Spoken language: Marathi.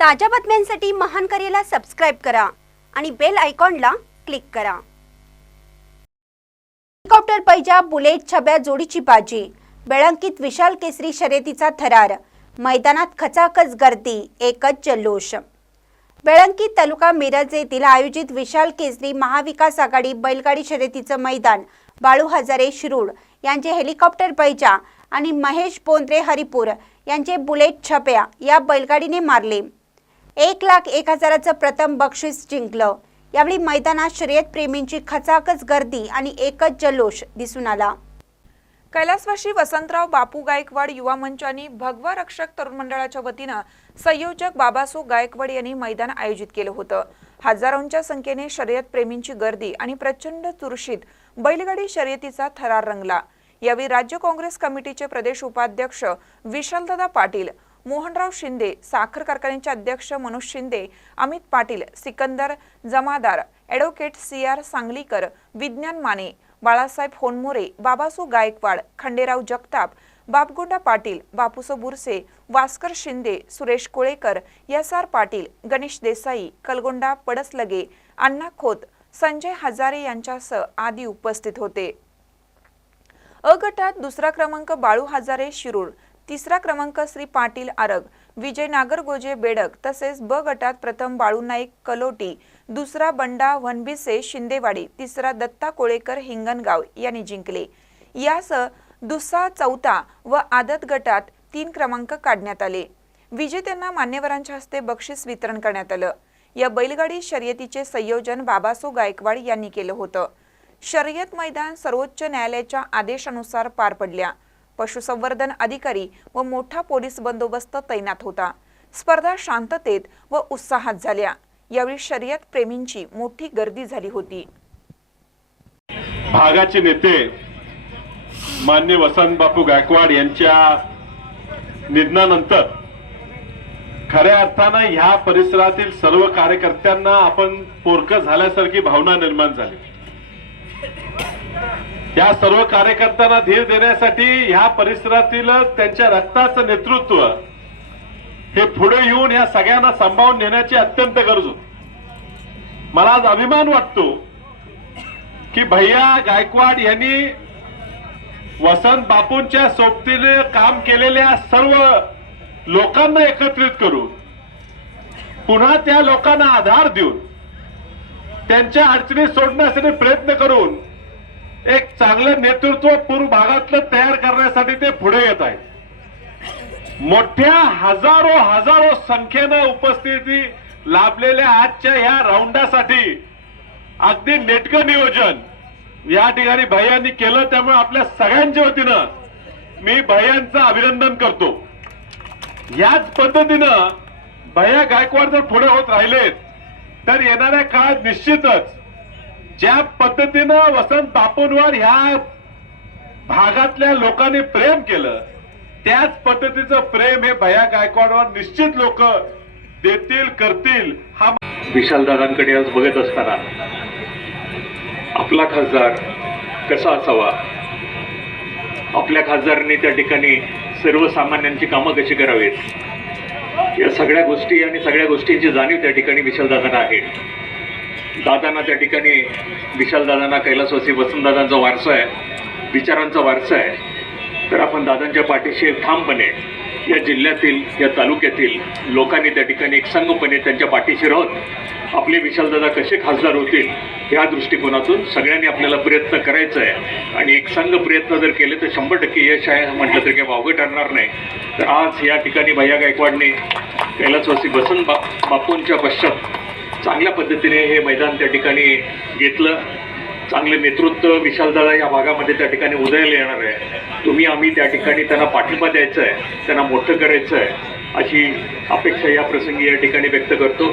ताज्या बातम्यांसाठी महान करेला सबस्क्राईब करा आणि बेल आयकॉनला क्लिक करा. हेलिकॉप्टर पैजा बुलेट छब्या जोडीची बाजी. बेळंकीत विशाल केसरी शर्यतीचा थरार. मैदानात खचाखच गर्दी एकच जल्लोष. बेळंकी तालुका मिरज येथील आयोजित विशाल केसरी महाविकास आघाडी बैलगाडी शर्यतीचं मैदान बाळू हजारे शिरूड यांचे हेलिकॉप्टर पैजा आणि महेश बोंद्रे हरिपूर यांचे बुलेट छप्या या बैलगाडीने मारले. एक लाख एक हजाराचं प्रथम बक्षीस जिंकलं. यावेळी मैदानात शर्यतप्रेमींची खचाखच गर्दी आणि एकच जल्लोष दिसून आला. कैलासवाशी वसंतराव बापू गायकवाड युवा मंच भगवा रक्षक तरुण मंडळाच्या वतीनं संयोजक बाबासो गायकवाड यांनी मैदान आयोजित केलं होतं. हजारोंच्या संख्येने शर्यतप्रेमींची गर्दी आणि प्रचंड चुरशीत बैलगाडी शर्यतीचा थरार रंगला. यावेळी राज्य काँग्रेस कमिटीचे प्रदेश उपाध्यक्ष विशालदादा पाटील मोहनराव शिंदे साखर कारखान्याचे अध्यक्ष Manoj Shinde Amit Patil Sikandar Jamadar advocate C R Sanglikar Vidnyan Mane Balasaheb Honmore Babasu Gaikwad Khanderao Jagtap Bapgonda Patil Bapuso Burse Waskar Shinde Suresh Kolekar S R Patil Ganesh Desai Kalgonda Padsalge Anna Khot Sanjay Hazare यांच्यासह आदी उपस्थित होते. अ गटात दुसरा क्रमांक बाळू हजारे शिरूर तिसरा क्रमांक श्री पाटील आरग विजय नागरगोजे बेडक तसेच ब गटात प्रथम बाळू नाईक कलोटी दुसरा बंडा वनबिसे शिंदेवाडी तिसरा दत्ता कोळेकर हिंगणगाव यांनी जिंकले. यासह दुसरा चौथा व आदत गटात तीन क्रमांक काढण्यात आले. विजेत्यांना मान्यवरांच्या हस्ते बक्षीस वितरण करण्यात आलं. या बैलगाडी शर्यतीचे संयोजन बाबासो गायकवाड यांनी केलं होतं. शर्यत मैदान सर्वोच्च न्यायालयाच्या आदेशानुसार पार पडल्या. पशुसंवर्धन अधिकारी व मोठा पोलीस बंदोबस्त तैनात होता. स्पर्धा शांततेत व उत्साहात झाल्या. यावेळी शर्यत प्रेमींची मोठी गर्दी झाली होती. भागाचे नेते मान्य वसंत बापू गायकवाड यांच्या निधनानंतर खऱ्या अर्थानं ह्या परिसरातील सर्व कार्यकर्त्यांना आपण पोरकं झाल्यासारखी भावना निर्माण झाली. या सर्व कार्यकर्त्यांना धीर देण्यासाठी ह्या परिसरातील त्यांच्या रक्ताचं नेतृत्व हे पुढे येऊन या सगळ्यांना सांभाळून नेण्याची अत्यंत गरज होती. मला आज अभिमान वाटतो की भैया गायकवाड यांनी वसंत बापूंच्या सोबतीने काम केलेल्या सर्व लोकांना एकत्रित करून पुन्हा त्या लोकांना आधार देऊन त्यांच्या अडचणी सोडण्यासाठी प्रयत्न करून एक चांगलं नेतृत्व पूर्व भागातलं तयार करण्यासाठी ते पुढे येत आहेत. मोठ्या हजारो हजारो संख्येनं उपस्थिती लाभलेल्या आजच्या ह्या राऊंडासाठी अगदी नेटकं नियोजन. या ठिकाणी भैयांनी केलं त्यामुळे आपल्या सगळ्यांच्या वतीनं मी भैयांचं अभिनंदन करतो. याच पद्धतीनं भैया गायकवाड जर पुढे होत राहिलेत तर येणाऱ्या काळात निश्चितच ज्या पद्धतीनं वसंत बापूंवर ह्या भागातल्या लोकांनी प्रेम केलं त्याच पद्धतीचं प्रेम हे भया गायकवाडवर निश्चित लोक देतील करतील हा विशालदादांकडे आज बघत असताना आपला खासदार कसा असावा? आपल्या खासदारांनी त्या ठिकाणी सर्वसामान्यांची कामं कशी करावीत? या सगळ्या गोष्टी आणि सगळ्या गोष्टींची जाणीव त्या ठिकाणी विशालदादांना आहे. दादांना त्या ठिकाणी विशालदादांना कैलासवासी वसंतदादांचा वारसा आहे विचारांचा वारसा आहे. तर आपण दादांच्या पाठीशी ठामपणे या जिल्ह्यातील या तालुक्यातील लोकांनी त्या ठिकाणी एक संघपणे त्यांच्या पाठीशी राहून आपले विशालदादा कसे खासदार होतील या दृष्टिकोनातून सगळ्यांनी आपल्याला प्रयत्न करायचा आहे. आणि एक संघ प्रयत्न जर केले तर शंभर टक्के यश आहे म्हटलं तर काही वावगं ठरणार नाही. तर आज या ठिकाणी भैया गायकवाडने कैलासवासी बसंत बा बापूंच्या पश्चात चांगल्या पद्धतीने हे मैदान त्या ठिकाणी घेतलं. चांगले नेतृत्व विशालदादा या भागामध्ये त्या ठिकाणी उदयाला येणार आहे. तुम्ही आम्ही त्या ठिकाणी त्यांना पाठिंबा द्यायचा आहे त्यांना मोठं करायचं आहे अशी अपेक्षा या प्रसंगी या ठिकाणी व्यक्त करतो.